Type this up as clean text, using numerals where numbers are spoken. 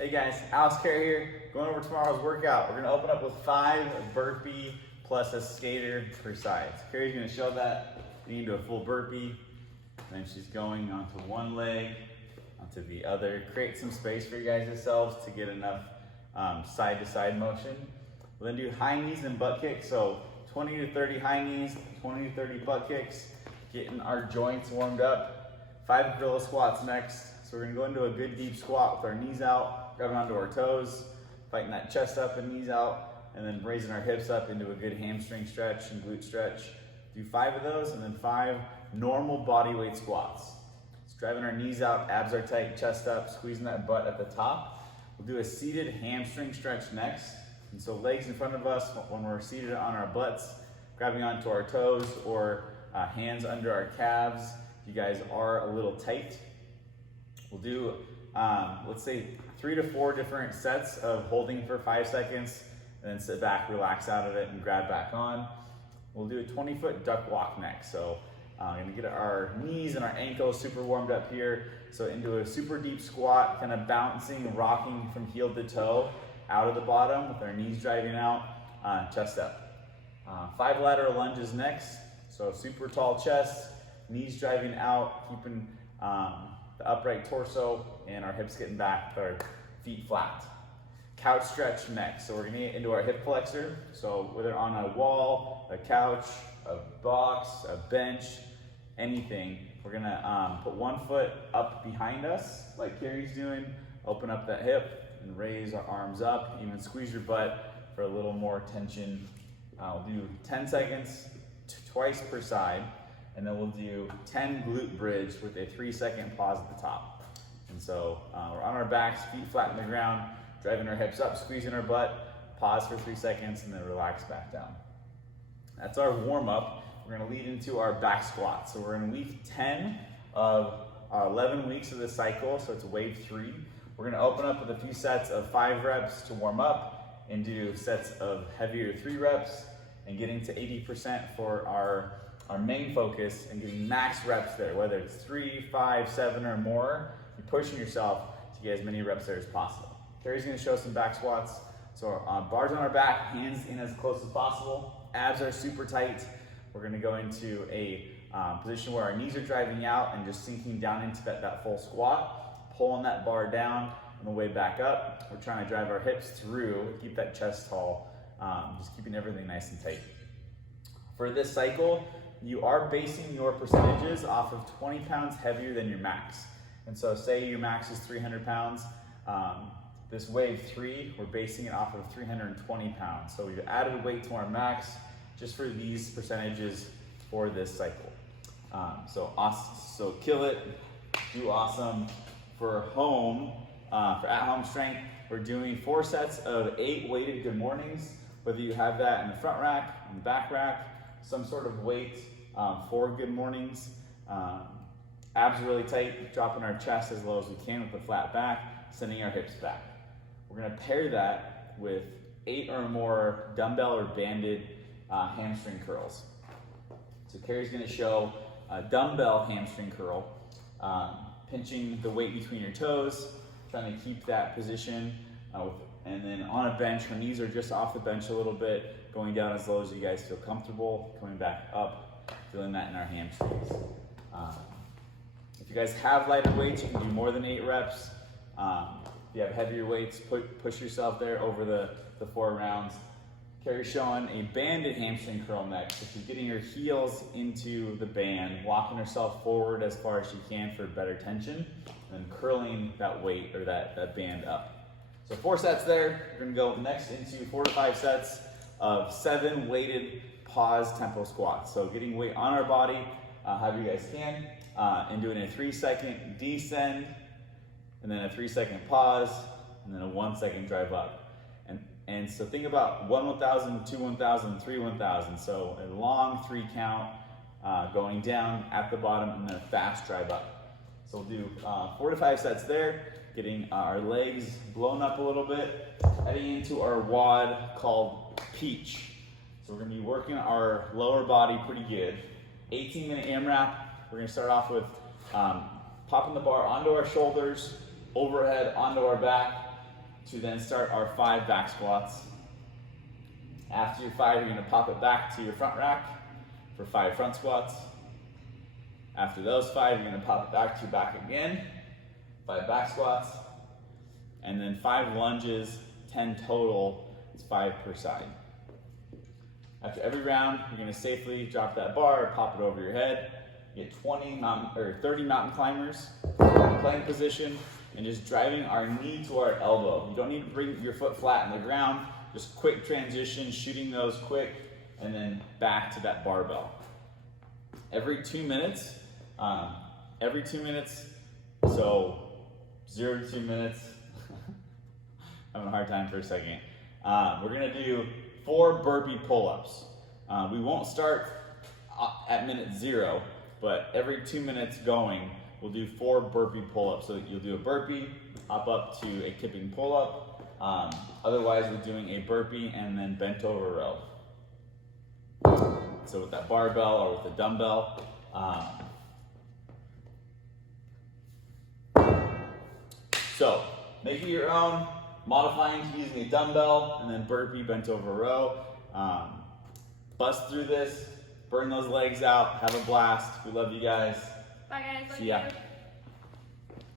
Hey guys, Alex Carey here. Going over tomorrow's workout. We're gonna open up with 5 burpee plus a skater per side. So Carey's gonna show that into a full burpee. Then she's going onto one leg, onto the other. Create some space for you guys yourselves to get enough side to side motion. We'll then do high knees and butt kicks. So 20 to 30 high knees, 20 to 30 butt kicks, getting our joints warmed up. 5 gorilla squats next. So we're gonna go into a good deep squat with our knees out, grabbing onto our toes, fighting that chest up and knees out, and then raising our hips up into a good hamstring stretch and glute stretch. Do 5 of those, and then 5 normal body weight squats. It's driving our knees out, abs are tight, chest up, squeezing that butt at the top. We'll do a seated hamstring stretch next. And so legs in front of us when we're seated on our butts, grabbing onto our toes or hands under our calves. If you guys are a little tight. We'll do, let's say 3 to 4 different sets of holding for 5 seconds, and then sit back, relax out of it, and grab back on. We'll do a 20-foot duck walk next. So we're gonna get our knees and our ankles super warmed up here. So into a super deep squat, kind of bouncing, rocking from heel to toe, out of the bottom with our knees driving out, chest up. 5 lateral lunges next. So super tall chest, knees driving out, keeping the upright torso and our hips getting back with our feet flat. Couch stretch next. So we're gonna get into our hip flexor. So whether on a wall, a couch, a box, a bench, anything, we're gonna put one foot up behind us like Carey's doing, open up that hip and raise our arms up, even squeeze your butt for a little more tension. We'll do 10 seconds, twice per side. And then we'll do 10 glute bridge with a 3-second pause at the top. And so we're on our backs, feet flat on the ground, driving our hips up, squeezing our butt, pause for 3 seconds, and then relax back down. That's our warm up. We're gonna lead into our back squat. So we're in week 10 of our 11 weeks of this cycle, so it's wave 3. We're gonna open up with a few sets of 5 reps to warm up and do sets of heavier 3 reps and getting to 80% for our main focus and getting max reps there, whether it's 3, 5, 7 or more. You're pushing yourself to get as many reps there as possible. Carey's gonna show some back squats. So bars on our back, hands in as close as possible. Abs are super tight. We're gonna go into a position where our knees are driving out and just sinking down into that full squat, pulling that bar down on the way back up. We're trying to drive our hips through, keep that chest tall, just keeping everything nice and tight. For this cycle, you are basing your percentages off of 20 pounds heavier than your max. And so say your max is 300 pounds, this wave 3, we're basing it off of 320 pounds. So we've added weight to our max just for these percentages for this cycle. So awesome, so kill it, do awesome. For home, for at-home strength, we're doing 4 sets of 8 weighted good mornings, whether you have that in the front rack, in the back rack, some sort of weight for good mornings. Abs are really tight, dropping our chest as low as we can with the flat back, sending our hips back. We're gonna pair that with 8 or more dumbbell or banded hamstring curls. So Carey's gonna show a dumbbell hamstring curl, pinching the weight between your toes, trying to keep that position, and then on a bench, her knees are just off the bench a little bit, going down as low as you guys feel comfortable, coming back up, feeling that in our hamstrings. If you guys have lighter weights, you can do more than 8 reps. If you have heavier weights, push yourself there over the 4 rounds. Carey's showing a banded hamstring curl next. If you're getting your heels into the band, walking yourself forward as far as you can for better tension, and then curling that weight or that band up. So 4 sets there. We're gonna go next into 4 to 5 sets of 7 weighted pause tempo squats. So getting weight on our body, however you guys can, and doing a 3-second descend, and then a 3-second pause, and then a 1-second drive up. And so think about 1 1000, 2 1000, 3 1000. So a long 3 count going down at the bottom, and then a fast drive up. So we'll do 4 to 5 sets there, getting our legs blown up a little bit, heading into our WOD called Peach. So we're gonna be working our lower body pretty good. 18-minute AMRAP. We're gonna start off with popping the bar onto our shoulders, overhead onto our back, to then start our 5 back squats. After your 5, you're gonna pop it back to your front rack for 5 front squats. After those 5, you're gonna pop it back to your back again, 5 back squats, and then 5 lunges, 10 total, it's 5 per side. After every round, you're gonna safely drop that bar, pop it over your head, get 30 mountain climbers in plank position, and just driving our knee to our elbow. You don't need to bring your foot flat in the ground, just quick transition, shooting those quick, and then back to that barbell. Every 2 minutes, so 0 to 2 minutes, having a hard time for a second. We're gonna do 4 burpee pull-ups. We won't start at minute 0, but every 2 minutes going, we'll do 4 burpee pull-ups. So you'll do a burpee, hop up to a kipping pull-up. Otherwise, we're doing a burpee and then bent over row. So with that barbell or with the dumbbell. So make it your own, modifying to using a dumbbell and then burpee, bent over row. Bust through this, burn those legs out, have a blast. We love you guys. Bye guys. See ya.